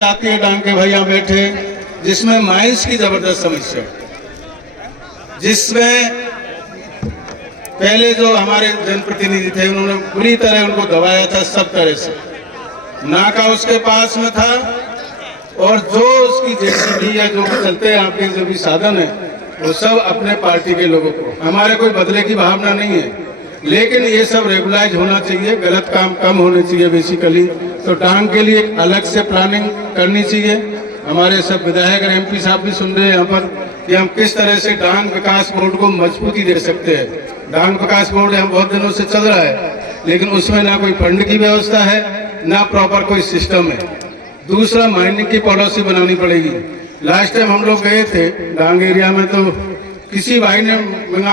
आती है डांग के भाई यहाँ बैठे, जिसमें माइंस की जबरदस्त समस्या, जिसमें पहले जो हमारे जनप्रतिनिधि थे उन्होंने बुरी तरह उनको दबाया था, सब तरह से नाका उसके पास में था और जो उसकी जेसीबी या जो भी चलते हैं आपके जो भी साधन है वो सब अपने पार्टी के लोगों को, हमारे कोई बदले की भावना नहीं है, लेकिन ये सब रेगुलाइज होना चाहिए, गलत काम कम होने चाहिए बेसिकली। तो डांग के लिए एक अलग से प्लानिंग करनी चाहिए। हमारे सब विधायक और एमपी साहब भी सुन रहे हैं यहाँ पर कि हम किस तरह से डांग विकास बोर्ड को मजबूती दे सकते हैं। डांग विकास बोर्ड यहाँ बहुत दिनों से चल रहा है, लेकिन उसमें ना कोई फंड की व्यवस्था है, ना प्रॉपर कोई सिस्टम है। दूसरा, माइनिंग की पॉलिसी बनानी पड़ेगी। लास्ट टाइम हम लोग गए थे डांग एरिया में, तो किसी भाई ने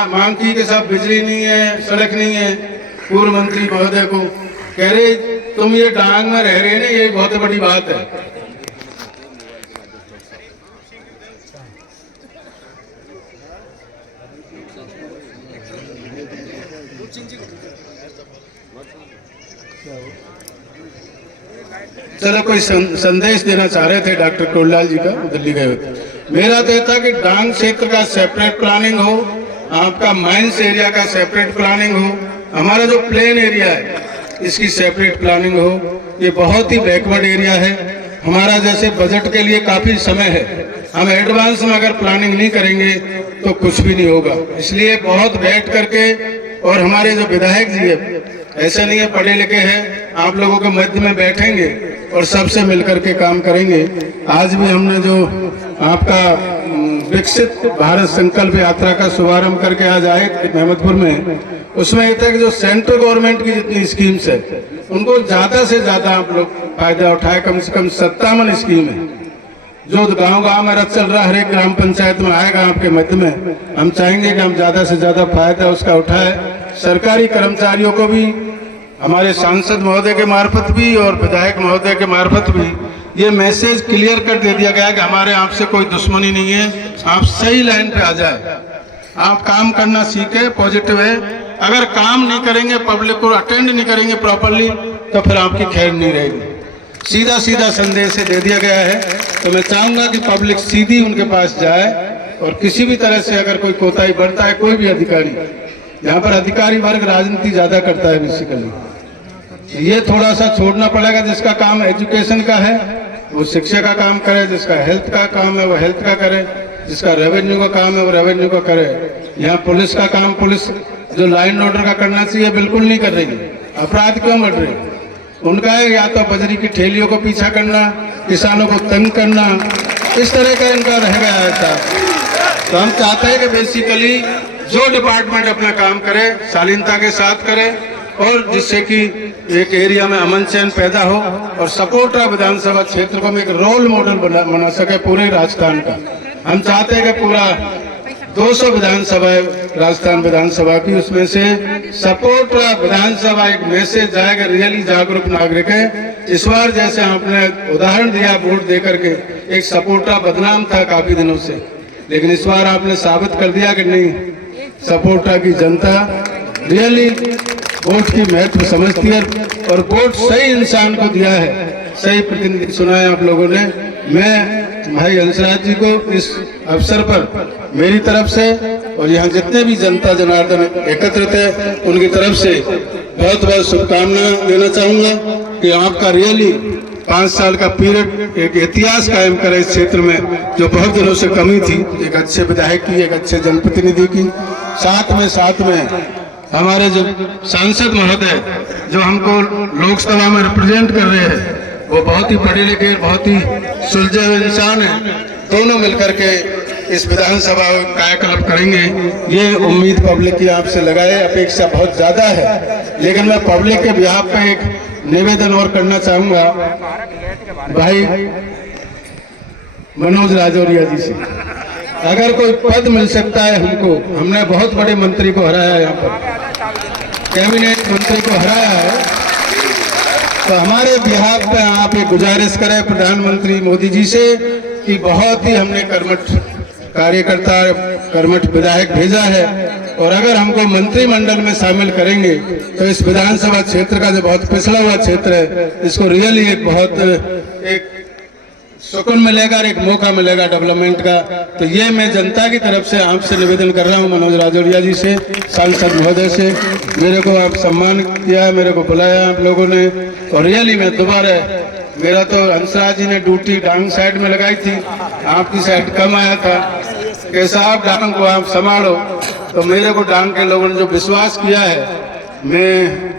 मांग की कि साहब बिजली नहीं है, सड़क नहीं है। पूर्व मंत्री महोदय को कह रहे तुम ये डांग में रह रहे ना, ये बहुत बड़ी बात है। चलो कोई संदेश देना चाह रहे थे डॉक्टर कोललाल जी का, दिल्ली गए हुए थे। मेरा तो था कि डांग क्षेत्र का सेपरेट प्लानिंग हो, आपका माइंस एरिया का सेपरेट प्लानिंग हो, हमारा जो प्लेन एरिया है इसकी सेपरेट प्लानिंग हो। ये बहुत ही बैकवर्ड एरिया है, हमारा जैसे बजट के लिए काफी समय है, हम एडवांस में अगर प्लानिंग नहीं करेंगे तो कुछ भी नहीं होगा। इसलिए बहुत बैठ करके, और हमारे जो विधायक जी है ऐसे नहीं है पढ़े लिखे हैं, आप लोगों के मध्य में बैठेंगे और सबसे मिलकर के काम करेंगे। आज भी हमने जो आपका विकसित भारत संकल्प यात्रा का शुभारंभ करके आज आए मेहमदपुर में, उसमें ये था कि जो सेंट्रल गवर्नमेंट की जितनी स्कीम्स है उनको ज्यादा से ज्यादा आप लोग फायदा उठाए। कम से कम 57 स्कीम है जो गांव-गांव में रथ चल रहा है, हर एक ग्राम पंचायत में आएगा आपके मध्य में। हम चाहेंगे कि हम ज्यादा से ज्यादा फायदा उसका उठाए। सरकारी कर्मचारियों को भी हमारे सांसद महोदय के मार्फत भी और विधायक महोदय के मार्फत भी ये मैसेज क्लियर कर दे दिया गया है कि हमारे आपसे कोई दुश्मनी नहीं है, आप सही लाइन पे आ जाए, आप काम करना सीखे, पॉजिटिव है। अगर काम नहीं करेंगे, पब्लिक को अटेंड नहीं करेंगे प्रॉपरली, तो फिर आपकी खैर नहीं रहेगी। सीधा सीधा संदेश दे दिया गया है। तो मैं चाहूंगा कि पब्लिक सीधी उनके पास जाए और किसी भी तरह से अगर कोई कोताही बरता है कोई भी अधिकारी, यहाँ पर अधिकारी वर्ग राजनीति ज्यादा करता है बेसिकली, ये थोड़ा सा छोड़ना पड़ेगा। जिसका काम एजुकेशन का है वो शिक्षा का काम करे, जिसका हेल्थ का काम है वो हेल्थ का करे, जिसका रेवेन्यू का काम है वो रेवेन्यू का करे। यहाँ पुलिस का काम, पुलिस जो लाइन ऑर्डर का करना चाहिए बिल्कुल नहीं कर रही। अपराध क्यों बढ़ रहे? उनका है या तो बजरी की ठेलियों को पीछा करना, किसानों को तंग करना, इस तरह का इनका रह गया था। तो हम चाहते हैं कि बेसिकली जो डिपार्टमेंट अपना काम करे शालीनता के साथ करे, और जिससे कि एक एरिया में अमन चैन पैदा हो, और सपोर्टा विधानसभा क्षेत्र को हम एक रोल मॉडल बना सके पूरे राजस्थान का। हम चाहते हैं कि पूरा 200 विधानसभा राजस्थान विधानसभा की, उसमें से सपोर्टा विधानसभा एक मैसेज जाएगा, रियली जागरूक नागरिक है। इस बार जैसे आपने उदाहरण दिया वोट देकर के, एक सपोर्टा बदनाम था काफी दिनों से, लेकिन इस बार आपने साबित कर दिया कि नहीं, सपोर्टा की जनता रियली वोट की महत्व समझती है और वोट सही इंसान को दिया है, सही प्रतिनिधि चुना है आप लोगों ने। मैं भाई हंसराज जी को इस अवसर पर मेरी तरफ से और यहाँ जितने भी जनता जनार्दन एकत्रित है उनकी तरफ से बहुत बहुत शुभकामनाएं देना चाहूंगा कि आपका रियली 5 साल का पीरियड एक इतिहास कायम करे इस क्षेत्र में, जो बहुत दिनों से कमी थी, एक अच्छे विधायक की, एक अच्छे जनप्रतिनिधि की। साथ में हमारे जो सांसद महोदय जो हमको लोकसभा में रिप्रेजेंट कर रहे हैं वो बहुत ही पढ़े लिखे, बहुत ही सुलझे हुए इंसान हैं। दोनों मिलकर के इस विधानसभा कायाकल्प करेंगे, ये उम्मीद पब्लिक की आपसे लगाए। अपेक्षा बहुत ज्यादा है, लेकिन मैं पब्लिक के बिहाफ पे एक निवेदन और करना चाहूंगा भाई मनोज राजौरिया जी से, अगर कोई पद मिल सकता है हमको, हमने बहुत बड़े मंत्री को हराया, यहाँ पर कैबिनेट मंत्री को हराया है, तो हमारे बिहाफ पे आप एक गुजारिश करें प्रधानमंत्री मोदी जी से कि बहुत ही हमने कर्मठ कार्यकर्ता, कर्मठ विधायक भेजा है, और अगर हमको मंत्रिमंडल में शामिल करेंगे तो इस विधानसभा क्षेत्र का जो बहुत पिछड़ा हुआ क्षेत्र है, इसको रियली एक बहुत एक सुकून मिलेगा और एक मौका मिलेगा डेवलपमेंट का। तो ये मैं जनता की तरफ से आपसे निवेदन कर रहा हूँ, मनोज राजौरिया जी से, सांसद महोदय से, मेरे को आप सम्मान किया, मेरे को बुलाया आप लोगों ने, और रियली मैं दोबारा, मेरा तो हंसराज जी ने ड्यूटी डांग साइड में लगाई थी, आपकी साइड कम आया था कि साहब डांग को आप संभालो। तो मेरे को डांग के लोगों ने जो विश्वास किया है, मैं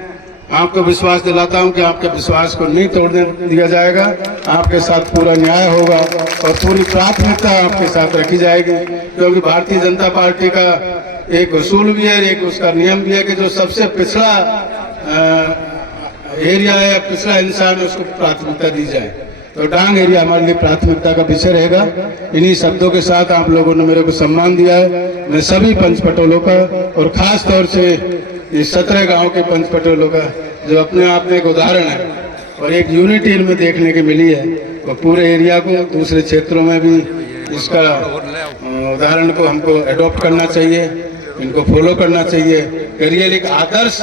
आपको विश्वास दिलाता हूं कि आपके विश्वास को नहीं तोड़ने दिया जाएगा, आपके साथ पूरा न्याय होगा और पूरी प्राथमिकता आपके साथ रखी जाएगी। क्योंकि भारतीय जनता पार्टी का एक उसूल भी है, एक उसका नियम भी है कि जो सबसे पिछड़ा एरिया है या पिछड़ा इंसान है उसको प्राथमिकता दी जाए। तो डांग एरिया हमारे लिए प्राथमिकता का विषय रहेगा। इन्हीं शब्दों के साथ आप लोगों ने मेरे को सम्मान दिया है। मैं सभी पंचपटोलों का और खास तौर से इस 17 गांव के पंचपटोलों का, जो अपने आप में एक उदाहरण है और एक यूनिटी इनमें देखने की मिली है, और पूरे एरिया को, दूसरे क्षेत्रों में भी इसका उदाहरण को हमको एडॉप्ट करना चाहिए, इनको फॉलो करना चाहिए। रियल एक आदर्श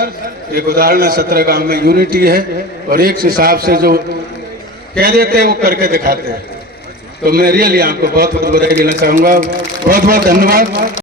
एक उदाहरण है, 17 गांव में यूनिटी है और एक हिसाब से जो कह देते हैं वो करके दिखाते हैं। तो मैं रियली आपको बहुत बहुत बधाई देना चाहूँगा। बहुत बहुत धन्यवाद।